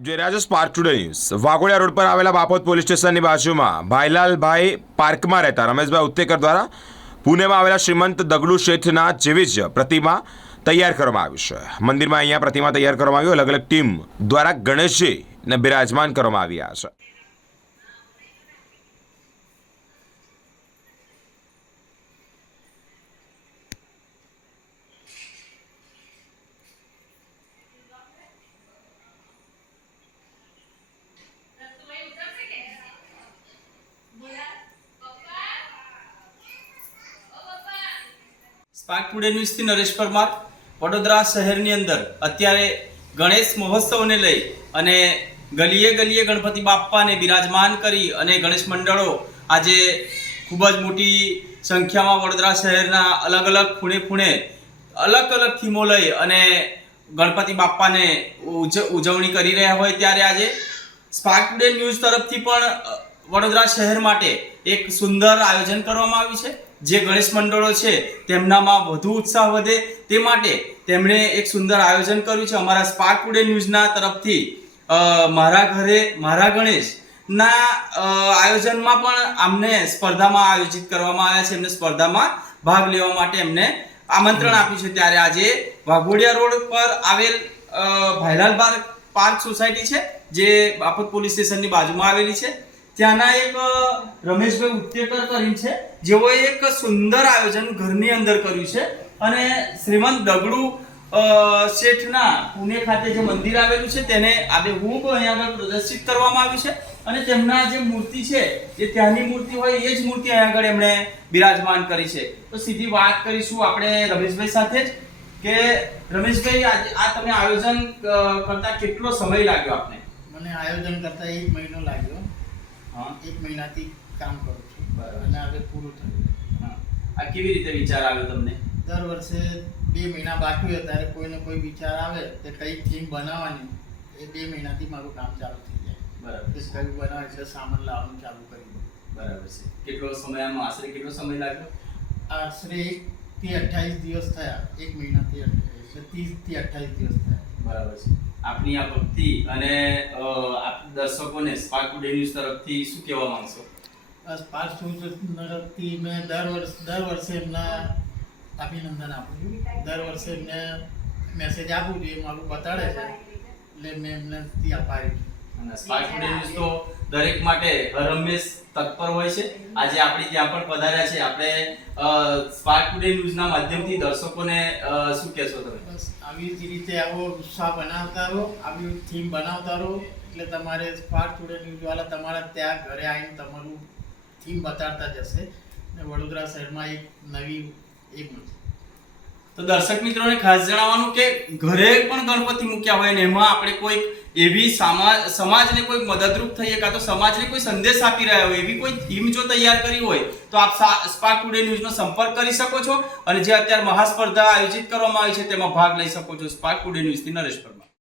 જોઈ રહ્યા છો spark today news Waghodia road પર આવેલા બાપોદ પોલીસ સ્ટેશનની બાજુમાં ભાઈલાલભાઈ પાર્કમાં રહેતા રમેશભાઈ ઉત્તેકર દ્વારા પુણેમાં આવેલા શ્રીમંત દગડુ શેઠના જેવી જ પ્રતિમા તૈયાર કરવામાં આવી છે. મંદિરમાં અહીંયા પ્રતિમા તૈયાર કરવામાં આવી અલગ અલગ ટીમ દ્વારા ગણેશજીને બિરાજમાન કરવામાં આવ્યા છે. સ્પાર્ક ટુડે ન્યૂઝથી નરેશ પરમાર. વડોદરા શહેરની અંદર અત્યારે ગણેશ મહોત્સવને લઈ અને ગલીએ ગલીએ ગણપતિ બાપ્પાને બિરાજમાન કરી અને ગણેશ મંડળો આજે ખૂબ જ મોટી સંખ્યામાં વડોદરા શહેરના અલગ અલગ ખૂણે ખૂણે અલગ અલગ થીમો લઈ અને ગણપતિ બાપ્પાને ઉજ- ઉજવણી કરી રહ્યા હોય ત્યારે આજે સ્પાર્ક ટુડે ન્યૂઝ તરફથી પણ વડોદરા શહેર માટે એક સુંદર આયોજન કરવામાં આવ્યું છે. જે ગણેશ મંડળો છે, તેમનામાં વધુ ઉત્સાહ વધે તે માટે તેમણે એક સુંદર આયોજન કર્યું છે. અમારા સ્પાર્ક ટુડે ન્યૂઝના તરફથી મારા ઘરે, મારા ગણેશના આયોજનમાં પણ અમને સ્પર્ધામાં આયોજિત કરવામાં આવ્યા છે. એમને સ્પર્ધામાં ભાગ લેવા માટે એમને આમંત્રણ આપ્યું છે. ત્યારે આજે વાઘોડિયા રોડ પર આવેલ ભાઈલાલ પાર્ક સોસાયટી છે, જે બાપત પોલીસ સ્ટેશનની બાજુમાં આવેલી છે. ત્યાંના એક રમેશભાઈ ઉત્તેકર કરીને છે. જેઓએ એક સુંદર આયોજન ઘરની અંદર કર્યું છે. અને શ્રીમંત દગડુ શેઠના પુણે ખાતે જે મંદિર આવેલું છે, તેને આબેહૂબ અહીંયા આગળ પ્રદર્શિત કરવામાં આવ્યું છે. અને તેમના જે મૂર્તિ છે, જે ત્યાંની મૂર્તિ હોય, એ જ મૂર્તિ અહીંયા આગળ એમણે બિરાજમાન કરી છે. તો સીધી વાત કરીશું આપણે રમેશભાઈ સાથે જ, કે રમેશભાઈ આજે આ તમે આયોજન કરતા કેટલો સમય લાગ્યો આપને? મને આયોજન કરતા એક મહિનો લાગ્યો. હા. એક મહિનાથી કામ કરું છું. બરાબર. અને હવે પૂરું થયું. હા. આ કેવી રીતે વિચાર આવ્યો તમને? દર વર્ષે બે મહિના બાકી હોય ત્યારે કોઈને કોઈ વિચાર આવે કે કઈ થીમ બનાવવાની એ બે મહિનાથી મારું કામ ચાલુ થઈ જાય. બરાબર કયું બનાવે એટલે સામાન લાવવાનું ચાલુ કરી દઉં બરાબર છે. કેટલો સમય આમાં આશરે કેટલો સમય લાગ્યો? આશરે એકથી અઠ્ઠાવીસ દિવસ થયા. એક મહિનાથી અઠ્ઠાવીસ ત્રીસથી અઠ્ઠાવીસ દિવસ થયા. બરાબર છે. આપની આ ભક્તિ અને આપ દર્શકોને સ્પાર્ક ટુડે તરફથી શું કહેવા માંગશો? સ્પાર્ક તરફથી મેં દર વર્ષ, દર વર્ષે એમના અભિનંદન આપું છું. દર વર્ષે એમને મેસેજ આપું છું, એ મારું બતાડે છે. એટલે મેં એમને આભારી છું અને સ્પાર્ક ન્યૂઝ તો દરેક માટે હરહંમેશ તત્પર હોય છે. આજે આપણી જ્યાં પણ પધાર્યા છે. આપણે સ્પાર્ક ટુડે ન્યૂઝના માધ્યમથી દર્શકોને શું કહેશો તમે? આવી જ રીતે આવો ઉત્સાહ બનાવતા રહો. આવી થીમ બનાવતા રહો. એટલે તમારે સ્પાર્ક ટુડે ન્યૂઝવાળા તમારા ત્યાં ઘરે આવીને તમારું થીમ બતાડતા જશે. ને વડોદરા શહેરમાં એક નવી એ મળશે તો દર્શક મિત્રોને ખાસ જણાવવાનું કે ઘરે પણ ગણપતિ મૂક્યા હોય ને એમાં આપણે કોઈ એવી સમાજ સમાજને કોઈ મદદરૂપ થઈએ કાં તો સમાજને કોઈ સંદેશ આપી રહ્યા હોય, એવી કોઈ થીમ જો તૈયાર કરી હોય, તો આપ સ્પાર્ક ટુડે ન્યૂઝનો સંપર્ક કરી શકો છો અને જે અત્યારે મહાસ્પર્ધા આયોજિત કરવામાં આવી છે તેમાં ભાગ લઈ શકો છો સ્પાર્ક ટુડે ન્યૂઝથી નરેશ પરમાર.